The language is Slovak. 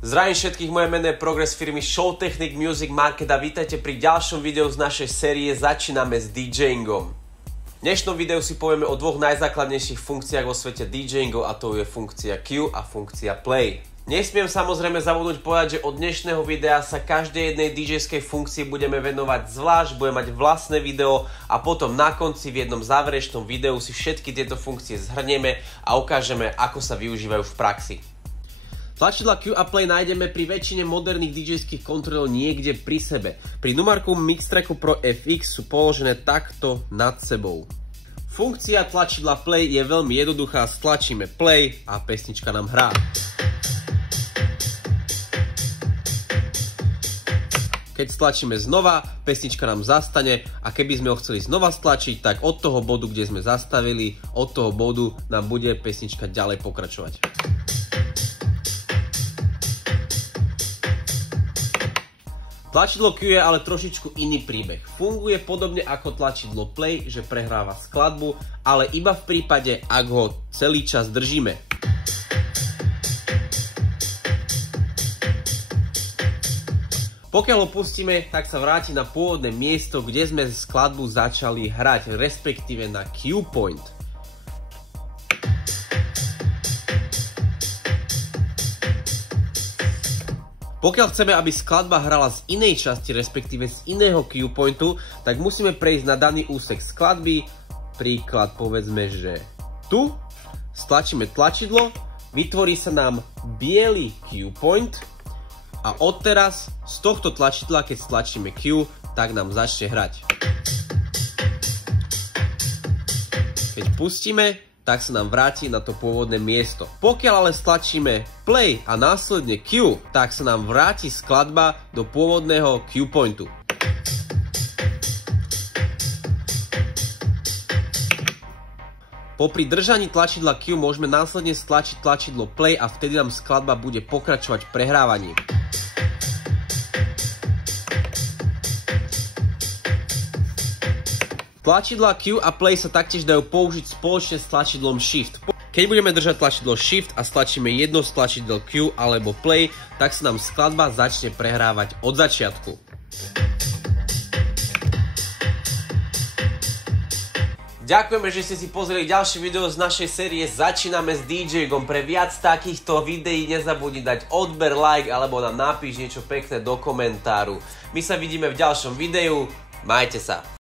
Zdravím všetkých, moje meno je Progress firmy Showtechnic Music Market a vítajte pri ďalšom videu z našej série Začíname s DJingom. V dnešnom videu si povieme o dvoch najzákladnejších funkciách vo svete DJingu a to je funkcia Cue a funkcia Play. Nesmiem samozrejme zabudnúť povedať, že od dnešného videa sa každej jednej DJ-skej funkcii budeme venovať zvlášť, budeme mať vlastné video a potom na konci v jednom záverečnom videu si všetky tieto funkcie zhrnieme a ukážeme, ako sa využívajú v praxi. Tlačidla Cue a Play nájdeme pri väčšine moderných DJ-ských kontrolov niekde pri sebe. Pri Numarku Mixtracku Pro FX sú položené takto nad sebou. Funkcia tlačidla Play je veľmi jednoduchá, stlačíme Play a pesnička nám hrá. Keď stlačíme znova, pesnička nám zastane a keby sme ho chceli znova stlačiť, tak od toho bodu, kde sme zastavili, od toho bodu nám bude pesnička ďalej pokračovať. Tlačidlo Cue je ale trošičku iný príbeh. Funguje podobne ako tlačidlo Play, že prehráva skladbu, ale iba v prípade, ak ho celý čas držíme. Pokiaľ ho pustíme, tak sa vráti na pôvodné miesto, kde sme skladbu začali hrať, respektíve na Cue point. Pokiaľ chceme, aby skladba hrala z inej časti, respektíve z iného cue pointu, tak musíme prejsť na daný úsek skladby. Príklad povedzme, že tu stlačíme tlačidlo, vytvorí sa nám biely cue point a odteraz z tohto tlačidla, keď stlačíme Cue, tak nám začne hrať. Keď pustíme, tak sa nám vráti na to pôvodné miesto. Pokiaľ ale stlačíme Play a následne Cue, tak sa nám vráti skladba do pôvodného cue pointu. Popri držaní tlačidla Cue môžeme následne stlačiť tlačidlo Play a vtedy nám skladba bude pokračovať v prehrávaní. Tlačidlá Cue a Play sa taktiež dajú použiť spoločne s tlačidlom Shift. Keď budeme držať tlačidlo Shift a stlačíme jedno z tlačidel Cue alebo Play, tak sa nám skladba začne prehrávať od začiatku. Ďakujeme, že ste si pozreli ďalšie video z našej série Začíname s DJingom. Pre viac takýchto videí nezabudni dať odber, like alebo nám napíš niečo pekné do komentáru. My sa vidíme v ďalšom videu. Majte sa.